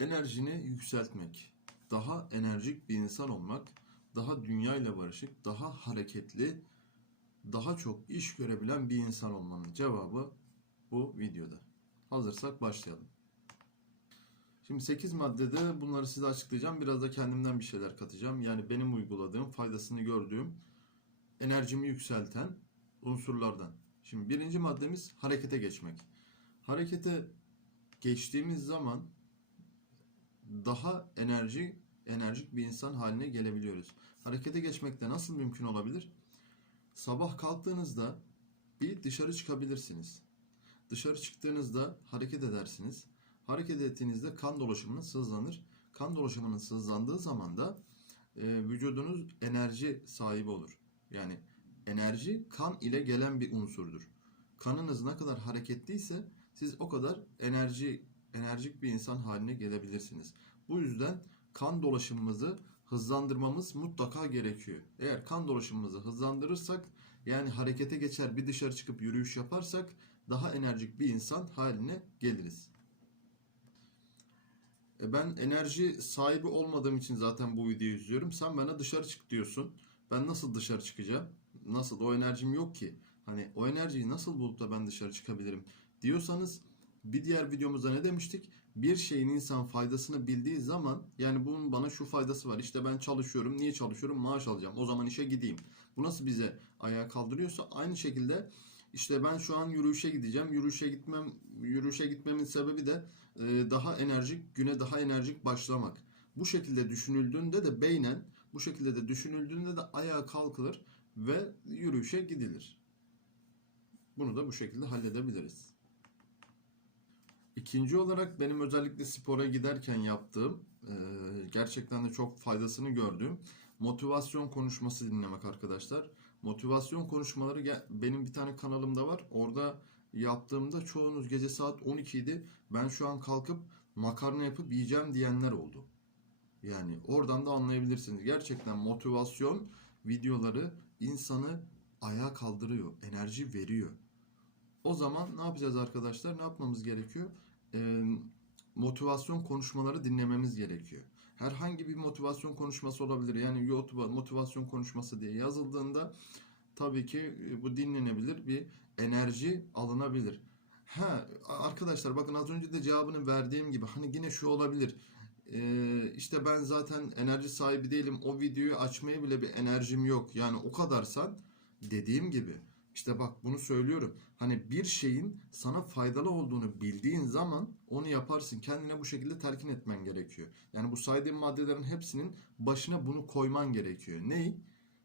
enerjini yükseltmek, daha enerjik bir insan olmak, daha dünya ile barışık, daha hareketli, daha çok iş görebilen bir insan olmanın cevabı bu videoda. Hazırsak başlayalım. Şimdi 8 maddede bunları size açıklayacağım. Biraz da kendimden bir şeyler katacağım. Yani benim uyguladığım, faydasını gördüğüm, enerjimi yükselten unsurlardan. Şimdi birinci maddemiz harekete geçmek. Harekete geçtiğimiz zaman daha enerji enerjik bir insan haline gelebiliyoruz. Harekete geçmek de nasıl mümkün olabilir? Sabah kalktığınızda bir dışarı çıkabilirsiniz. Dışarı çıktığınızda hareket edersiniz. Hareket ettiğinizde kan dolaşımınız hızlanır. Kan dolaşımınız hızlandığı zaman da e, vücudunuz enerji sahibi olur. Yani enerji kan ile gelen bir unsurdur. Kanınız ne kadar hareketliyse siz o kadar enerji enerjik bir insan haline gelebilirsiniz. Bu yüzden kan dolaşımımızı hızlandırmamız mutlaka gerekiyor. Eğer kan dolaşımımızı hızlandırırsak yani harekete geçer bir dışarı çıkıp yürüyüş yaparsak daha enerjik bir insan haline geliriz. E ben enerji sahibi olmadığım için zaten bu videoyu izliyorum. Sen bana dışarı çık diyorsun. Ben nasıl dışarı çıkacağım? Nasıl? O enerjim yok ki. Hani o enerjiyi nasıl bulup da ben dışarı çıkabilirim diyorsanız bir diğer videomuzda ne demiştik? Bir şeyin insan faydasını bildiği zaman yani bunun bana şu faydası var. İşte ben çalışıyorum. Niye çalışıyorum? Maaş alacağım. O zaman işe gideyim. Bu nasıl bize ayağa kaldırıyorsa aynı şekilde işte ben şu an yürüyüşe gideceğim. Yürüyüşe gitmem yürüyüşe gitmemin sebebi de e, daha enerjik güne daha enerjik başlamak. Bu şekilde düşünüldüğünde de beynen bu şekilde de düşünüldüğünde de ayağa kalkılır ve yürüyüşe gidilir. Bunu da bu şekilde halledebiliriz. İkinci olarak benim özellikle spora giderken yaptığım, e, gerçekten de çok faydasını gördüğüm motivasyon konuşması dinlemek arkadaşlar. Motivasyon konuşmaları benim bir tane kanalımda var. Orada yaptığımda çoğunuz gece saat 12 idi. Ben şu an kalkıp makarna yapıp yiyeceğim diyenler oldu. Yani oradan da anlayabilirsiniz. Gerçekten motivasyon videoları insanı ayağa kaldırıyor, enerji veriyor. O zaman ne yapacağız arkadaşlar? Ne yapmamız gerekiyor? Ee, motivasyon konuşmaları dinlememiz gerekiyor. Herhangi bir motivasyon konuşması olabilir. Yani YouTube'a motivasyon konuşması diye yazıldığında tabii ki bu dinlenebilir bir enerji alınabilir. Ha arkadaşlar bakın az önce de cevabını verdiğim gibi hani yine şu olabilir. Ee, işte ben zaten enerji sahibi değilim. O videoyu açmaya bile bir enerjim yok. Yani o kadarsan dediğim gibi işte bak bunu söylüyorum. Hani bir şeyin sana faydalı olduğunu bildiğin zaman onu yaparsın. Kendine bu şekilde telkin etmen gerekiyor. Yani bu saydığım maddelerin hepsinin başına bunu koyman gerekiyor. Ney?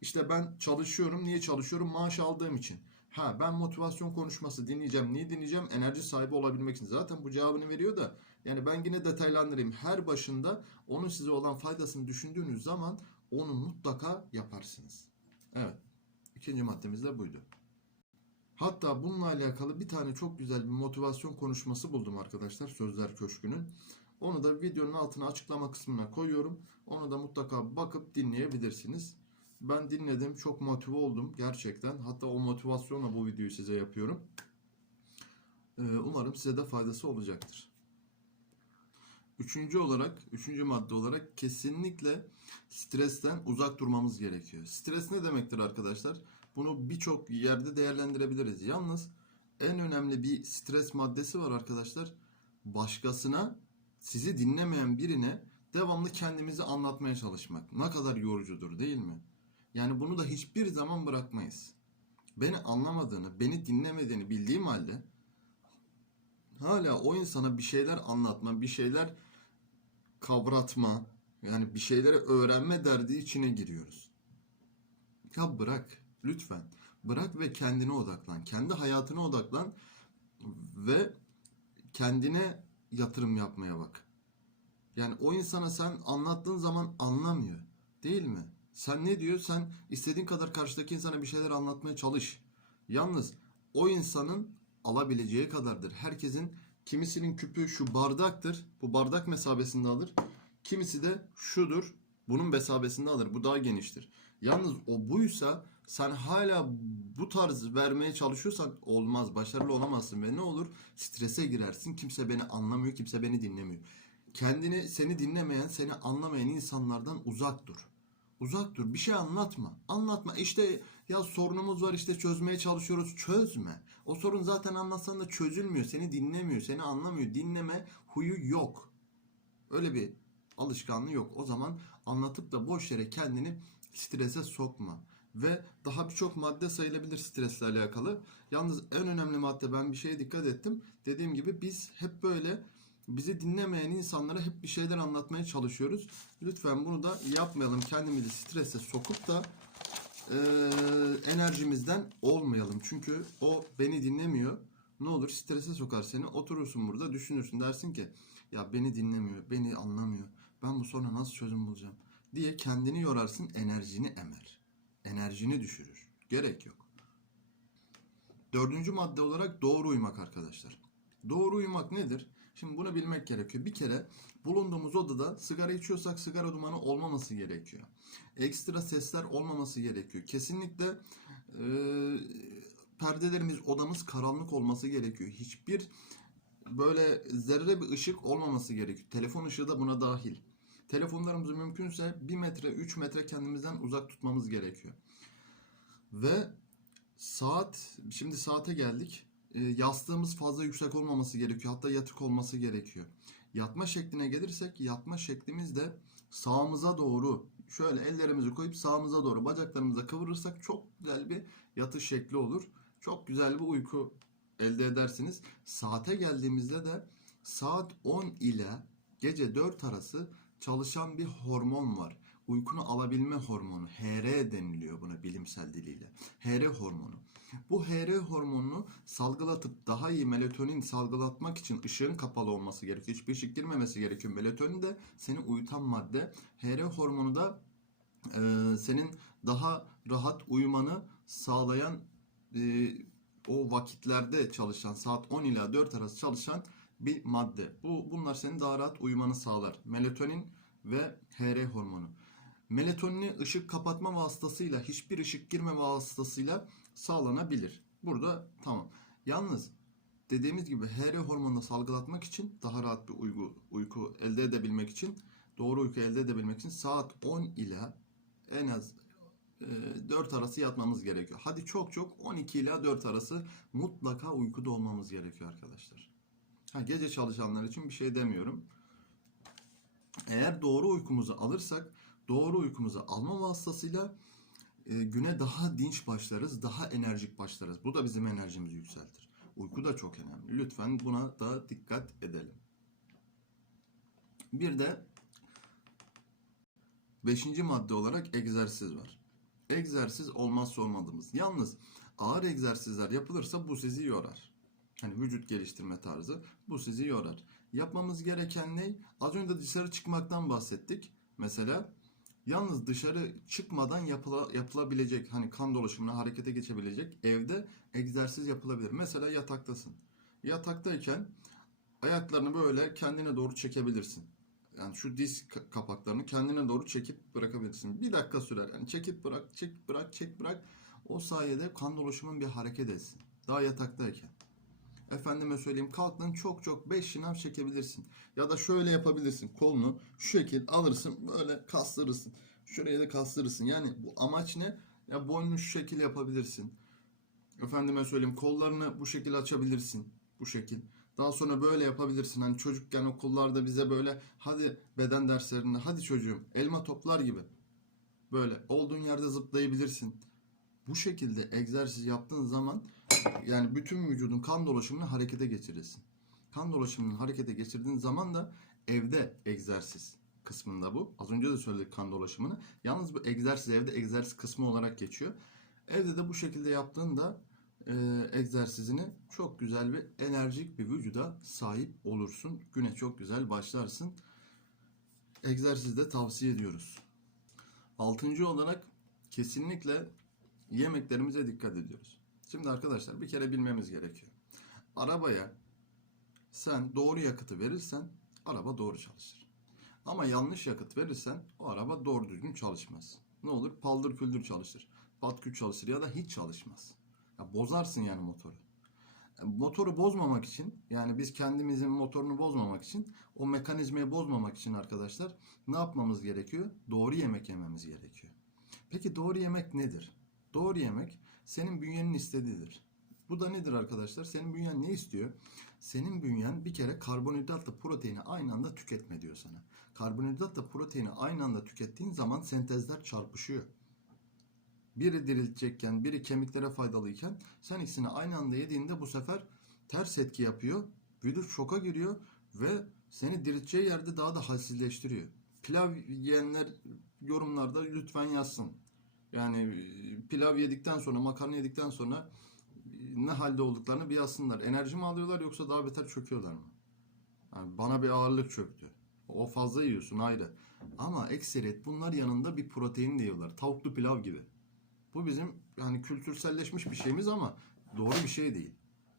İşte ben çalışıyorum. Niye çalışıyorum? Maaş aldığım için. Ha ben motivasyon konuşması dinleyeceğim. Niye dinleyeceğim? Enerji sahibi olabilmek için. Zaten bu cevabını veriyor da yani ben yine detaylandırayım. Her başında onun size olan faydasını düşündüğünüz zaman onu mutlaka yaparsınız. Evet. İkinci maddemiz de buydu. Hatta bununla alakalı bir tane çok güzel bir motivasyon konuşması buldum arkadaşlar Sözler Köşkü'nün. Onu da videonun altına açıklama kısmına koyuyorum. Onu da mutlaka bakıp dinleyebilirsiniz. Ben dinledim, çok motive oldum gerçekten. Hatta o motivasyonla bu videoyu size yapıyorum. Ee, Umarım size de faydası olacaktır. Üçüncü olarak, üçüncü madde olarak kesinlikle stresten uzak durmamız gerekiyor. Stres ne demektir arkadaşlar? Bunu birçok yerde değerlendirebiliriz. Yalnız en önemli bir stres maddesi var arkadaşlar. Başkasına, sizi dinlemeyen birine devamlı kendimizi anlatmaya çalışmak. Ne kadar yorucudur değil mi? Yani bunu da hiçbir zaman bırakmayız. Beni anlamadığını, beni dinlemediğini bildiğim halde hala o insana bir şeyler anlatma, bir şeyler kavratma, yani bir şeyleri öğrenme derdi içine giriyoruz. Ya bırak lütfen. Bırak ve kendine odaklan. Kendi hayatına odaklan ve kendine yatırım yapmaya bak. Yani o insana sen anlattığın zaman anlamıyor. Değil mi? Sen ne diyor? Sen istediğin kadar karşıdaki insana bir şeyler anlatmaya çalış. Yalnız o insanın alabileceği kadardır. Herkesin kimisinin küpü şu bardaktır. Bu bardak mesabesinde alır. Kimisi de şudur. Bunun mesabesinde alır. Bu daha geniştir. Yalnız o buysa sen hala bu tarz vermeye çalışıyorsan olmaz. Başarılı olamazsın ve ne olur? Strese girersin. Kimse beni anlamıyor, kimse beni dinlemiyor. kendini seni dinlemeyen, seni anlamayan insanlardan uzak dur. Uzak dur. Bir şey anlatma. Anlatma. İşte ya sorunumuz var işte çözmeye çalışıyoruz. Çözme. O sorun zaten anlatsan da çözülmüyor. Seni dinlemiyor. Seni anlamıyor. Dinleme huyu yok. Öyle bir alışkanlığı yok. O zaman anlatıp da boş yere kendini strese sokma. Ve daha birçok madde sayılabilir stresle alakalı. Yalnız en önemli madde ben bir şeye dikkat ettim. Dediğim gibi biz hep böyle bizi dinlemeyen insanlara hep bir şeyler anlatmaya çalışıyoruz. Lütfen bunu da yapmayalım. Kendimizi strese sokup da eee, enerjimizden olmayalım. Çünkü o beni dinlemiyor. Ne olur strese sokar seni. Oturursun burada düşünürsün dersin ki ya beni dinlemiyor, beni anlamıyor. Ben bu soruna nasıl çözüm bulacağım diye kendini yorarsın, enerjini emer. Enerjini düşürür. Gerek yok. Dördüncü madde olarak doğru uyumak arkadaşlar. Doğru uyumak nedir? Şimdi bunu bilmek gerekiyor. Bir kere bulunduğumuz odada sigara içiyorsak sigara dumanı olmaması gerekiyor. Ekstra sesler olmaması gerekiyor. Kesinlikle e, perdelerimiz, odamız karanlık olması gerekiyor. Hiçbir böyle zerre bir ışık olmaması gerekiyor. Telefon ışığı da buna dahil. Telefonlarımızı mümkünse 1 metre 3 metre kendimizden uzak tutmamız gerekiyor. Ve saat şimdi saate geldik. E, yastığımız fazla yüksek olmaması gerekiyor. Hatta yatık olması gerekiyor. Yatma şekline gelirsek yatma şeklimiz de sağımıza doğru şöyle ellerimizi koyup sağımıza doğru bacaklarımıza kıvırırsak çok güzel bir yatış şekli olur. Çok güzel bir uyku elde edersiniz. Saate geldiğimizde de saat 10 ile gece 4 arası çalışan bir hormon var. Uykunu alabilme hormonu. HR deniliyor buna bilimsel diliyle. HR hormonu. Bu HR hormonunu salgılatıp daha iyi melatonin salgılatmak için ışığın kapalı olması gerekiyor. Hiçbir ışık girmemesi gerekiyor. Melatonin de seni uyutan madde. HR hormonu da e, senin daha rahat uyumanı sağlayan e, o vakitlerde çalışan saat 10 ila 4 arası çalışan bir madde. Bu bunlar senin daha rahat uyumanı sağlar. Melatonin ve HR hormonu. Melatonini ışık kapatma vasıtasıyla hiçbir ışık girme vasıtasıyla sağlanabilir. Burada tamam. Yalnız dediğimiz gibi HR hormonunu salgılatmak için daha rahat bir uyku, uyku elde edebilmek için doğru uyku elde edebilmek için saat 10 ila en az e, 4 arası yatmamız gerekiyor. Hadi çok çok 12 ila 4 arası mutlaka uykuda olmamız gerekiyor arkadaşlar. Ha, gece çalışanlar için bir şey demiyorum. Eğer doğru uykumuzu alırsak doğru uykumuzu alma vasıtasıyla e, güne daha dinç başlarız, daha enerjik başlarız. Bu da bizim enerjimizi yükseltir. Uyku da çok önemli. Lütfen buna da dikkat edelim. Bir de beşinci madde olarak egzersiz var. Egzersiz olmazsa olmadığımız. Yalnız ağır egzersizler yapılırsa bu sizi yorar. Hani vücut geliştirme tarzı bu sizi yorar. Yapmamız gereken ne? Az önce dışarı çıkmaktan bahsettik. Mesela Yalnız dışarı çıkmadan yapıla, yapılabilecek hani kan dolaşımına harekete geçebilecek evde egzersiz yapılabilir. Mesela yataktasın. Yataktayken ayaklarını böyle kendine doğru çekebilirsin. Yani şu diz ka- kapaklarını kendine doğru çekip bırakabilirsin. Bir dakika sürer. Yani çekip bırak, çek bırak, çek bırak. O sayede kan dolaşımın bir hareket etsin. Daha yataktayken. Efendime söyleyeyim kalktın çok çok 5 şınav çekebilirsin. Ya da şöyle yapabilirsin. Kolunu şu şekil alırsın böyle kastırırsın. Şuraya da kastırırsın. Yani bu amaç ne? Ya boynunu şu şekil yapabilirsin. Efendime söyleyeyim kollarını bu şekil açabilirsin. Bu şekil. Daha sonra böyle yapabilirsin. Hani çocukken okullarda bize böyle hadi beden derslerinde hadi çocuğum elma toplar gibi. Böyle olduğun yerde zıplayabilirsin. Bu şekilde egzersiz yaptığın zaman yani bütün vücudun kan dolaşımını harekete geçirirsin. Kan dolaşımını harekete geçirdiğin zaman da evde egzersiz kısmında bu. Az önce de söyledik kan dolaşımını. Yalnız bu egzersiz evde egzersiz kısmı olarak geçiyor. Evde de bu şekilde yaptığında e, egzersizini çok güzel bir enerjik bir vücuda sahip olursun. Güne çok güzel başlarsın. Egzersiz de tavsiye ediyoruz. Altıncı olarak kesinlikle yemeklerimize dikkat ediyoruz. Şimdi arkadaşlar bir kere bilmemiz gerekiyor. Arabaya sen doğru yakıtı verirsen araba doğru çalışır. Ama yanlış yakıt verirsen o araba doğru düzgün çalışmaz. Ne olur? Paldır küldür çalışır. Pat küt çalışır ya da hiç çalışmaz. Ya bozarsın yani motoru. Motoru bozmamak için yani biz kendimizin motorunu bozmamak için o mekanizmayı bozmamak için arkadaşlar ne yapmamız gerekiyor? Doğru yemek yememiz gerekiyor. Peki doğru yemek nedir? Doğru yemek senin bünyenin istediğidir. Bu da nedir arkadaşlar? Senin bünyen ne istiyor? Senin bünyen bir kere karbonhidratla proteini aynı anda tüketme diyor sana. Karbonhidratla proteini aynı anda tükettiğin zaman sentezler çarpışıyor. Biri diriltecekken, biri kemiklere faydalıyken sen ikisini aynı anda yediğinde bu sefer ters etki yapıyor. Vücut şoka giriyor ve seni dirilteceği yerde daha da halsizleştiriyor. Pilav yiyenler yorumlarda lütfen yazsın. Yani e, pilav yedikten sonra, makarna yedikten sonra e, ne halde olduklarını bir yazsınlar. Enerji mi alıyorlar yoksa daha beter çöküyorlar mı? Yani bana bir ağırlık çöktü. O fazla yiyorsun ayrı. Ama ekseriyet bunlar yanında bir protein de yiyorlar. Tavuklu pilav gibi. Bu bizim yani kültürselleşmiş bir şeyimiz ama doğru bir şey değil.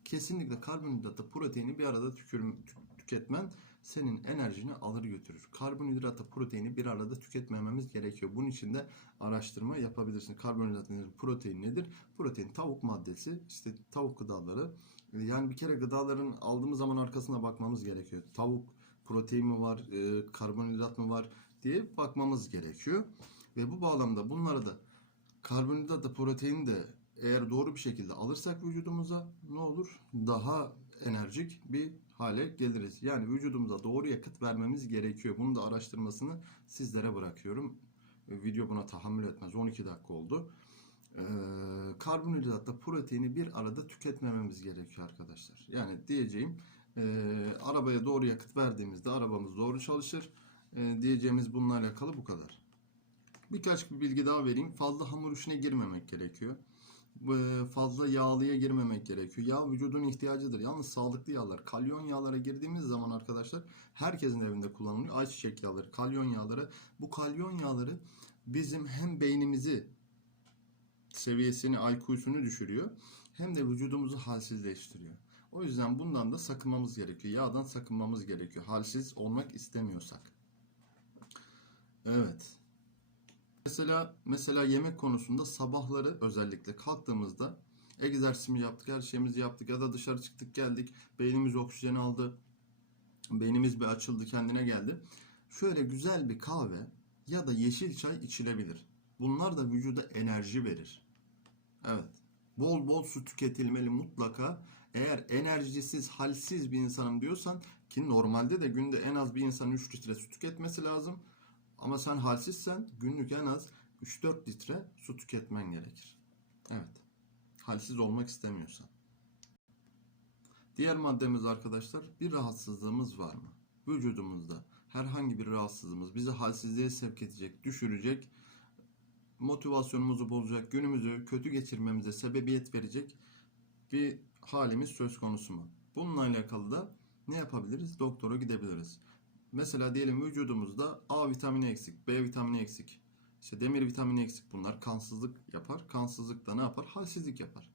Kesinlikle karbonhidratla proteini bir arada tükürüm, tü- tüketmen senin enerjini alır götürür. Karbonhidratla proteini bir arada tüketmememiz gerekiyor. Bunun için de araştırma yapabilirsin. Karbonhidrat nedir? Protein nedir? Protein tavuk maddesi, işte tavuk gıdaları. Yani bir kere gıdaların aldığımız zaman arkasına bakmamız gerekiyor. Tavuk protein mi var, e, karbonhidrat mı var diye bakmamız gerekiyor. Ve bu bağlamda bunları da karbonhidrat da protein de eğer doğru bir şekilde alırsak vücudumuza ne olur? Daha enerjik bir hale geliriz. Yani vücudumuza doğru yakıt vermemiz gerekiyor. Bunun da araştırmasını sizlere bırakıyorum. E, Video buna tahammül etmez. 12 dakika oldu. Ee, karbonhidratla proteini bir arada tüketmememiz gerekiyor arkadaşlar. Yani diyeceğim e, arabaya doğru yakıt verdiğimizde arabamız doğru çalışır. E, diyeceğimiz bununla alakalı bu kadar. Birkaç bir bilgi daha vereyim. Fazla hamur işine girmemek gerekiyor. Ee, Fazla yağlıya girmemek gerekiyor. Yağ vücudun ihtiyacıdır. Yalnız sağlıklı yağlar, kalyon yağlara girdiğimiz zaman arkadaşlar herkesin evinde kullanılıyor. Ayçiçek yağları, kalyon yağları. Bu kalyon yağları bizim hem beynimizi seviyesini, IQ'sunu düşürüyor hem de vücudumuzu halsizleştiriyor. O yüzden bundan da sakınmamız gerekiyor. Yağdan sakınmamız gerekiyor. Halsiz olmak istemiyorsak. Evet. Mesela mesela yemek konusunda sabahları özellikle kalktığımızda egzersizimi yaptık, her şeyimizi yaptık ya da dışarı çıktık geldik, beynimiz oksijen aldı, beynimiz bir açıldı, kendine geldi. Şöyle güzel bir kahve ya da yeşil çay içilebilir. Bunlar da vücuda enerji verir. Evet. Bol bol su tüketilmeli mutlaka. Eğer enerjisiz, halsiz bir insanım diyorsan ki normalde de günde en az bir insan 3 litre su tüketmesi lazım. Ama sen halsizsen günlük en az 3-4 litre su tüketmen gerekir. Evet. Halsiz olmak istemiyorsan. Diğer maddemiz arkadaşlar bir rahatsızlığımız var mı? Vücudumuzda herhangi bir rahatsızlığımız bizi halsizliğe sevk edecek, düşürecek, motivasyonumuzu bozacak, günümüzü kötü geçirmemize sebebiyet verecek bir halimiz söz konusu mu? Bununla alakalı da ne yapabiliriz? Doktora gidebiliriz. Mesela diyelim vücudumuzda A vitamini eksik, B vitamini eksik, işte demir vitamini eksik bunlar kansızlık yapar. Kansızlık da ne yapar? Halsizlik yapar.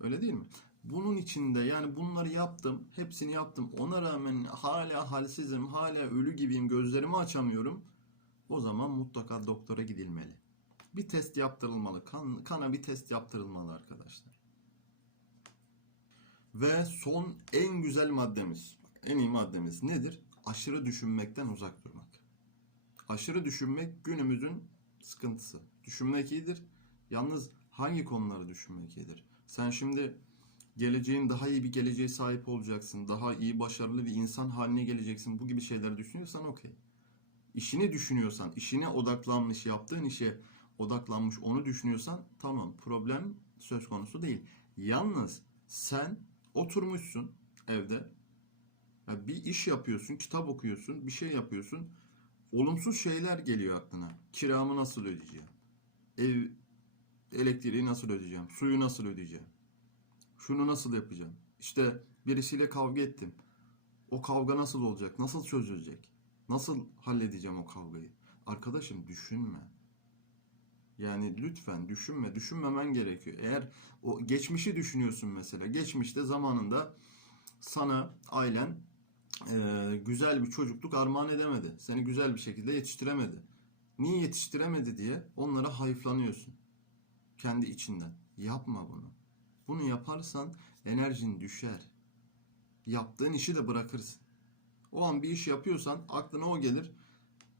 Öyle değil mi? Bunun içinde yani bunları yaptım, hepsini yaptım. Ona rağmen hala halsizim, hala ölü gibiyim, gözlerimi açamıyorum. O zaman mutlaka doktora gidilmeli. Bir test yaptırılmalı. Kan, kana bir test yaptırılmalı arkadaşlar. Ve son en güzel maddemiz, en iyi maddemiz nedir? Aşırı düşünmekten uzak durmak. Aşırı düşünmek günümüzün sıkıntısı. Düşünmek iyidir. Yalnız hangi konuları düşünmek iyidir? Sen şimdi geleceğin daha iyi bir geleceğe sahip olacaksın. Daha iyi, başarılı bir insan haline geleceksin. Bu gibi şeyleri düşünüyorsan okey. İşini düşünüyorsan, işine odaklanmış, yaptığın işe odaklanmış, onu düşünüyorsan tamam problem söz konusu değil. Yalnız sen oturmuşsun evde ya bir iş yapıyorsun, kitap okuyorsun, bir şey yapıyorsun. Olumsuz şeyler geliyor aklına. Kiramı nasıl ödeyeceğim? Ev elektriği nasıl ödeyeceğim? Suyu nasıl ödeyeceğim? Şunu nasıl yapacağım? İşte birisiyle kavga ettim. O kavga nasıl olacak? Nasıl çözülecek? Nasıl halledeceğim o kavgayı? Arkadaşım düşünme. Yani lütfen düşünme. Düşünmemen gerekiyor. Eğer o geçmişi düşünüyorsun mesela. Geçmişte zamanında sana ailen e, güzel bir çocukluk armağan edemedi. Seni güzel bir şekilde yetiştiremedi. Niye yetiştiremedi diye onlara hayıflanıyorsun. Kendi içinden. Yapma bunu. Bunu yaparsan enerjin düşer. Yaptığın işi de bırakırsın. O an bir iş yapıyorsan aklına o gelir.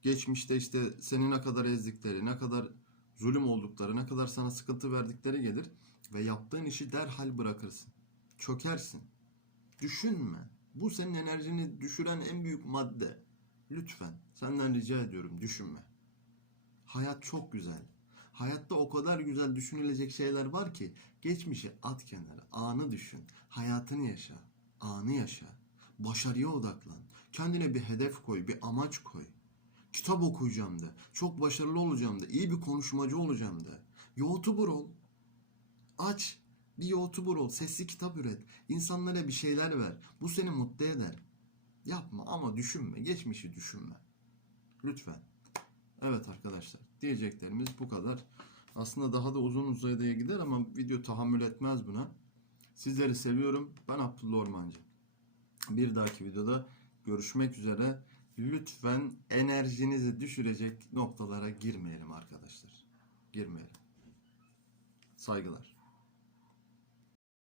Geçmişte işte seni ne kadar ezdikleri, ne kadar zulüm oldukları, ne kadar sana sıkıntı verdikleri gelir ve yaptığın işi derhal bırakırsın. Çökersin. Düşünme. Bu senin enerjini düşüren en büyük madde. Lütfen senden rica ediyorum düşünme. Hayat çok güzel. Hayatta o kadar güzel düşünülecek şeyler var ki geçmişi at kenara, anı düşün, hayatını yaşa, anı yaşa, başarıya odaklan, kendine bir hedef koy, bir amaç koy. Kitap okuyacağım de, çok başarılı olacağım de, iyi bir konuşmacı olacağım de. YouTuber ol. Aç, bir YouTuber ol, sesli kitap üret, insanlara bir şeyler ver. Bu seni mutlu eder. Yapma ama düşünme, geçmişi düşünme. Lütfen. Evet arkadaşlar, diyeceklerimiz bu kadar. Aslında daha da uzun uzadıya gider ama video tahammül etmez buna. Sizleri seviyorum. Ben Abdullah Ormancı. Bir dahaki videoda görüşmek üzere. Lütfen enerjinizi düşürecek noktalara girmeyelim arkadaşlar. Girmeyelim. Saygılar.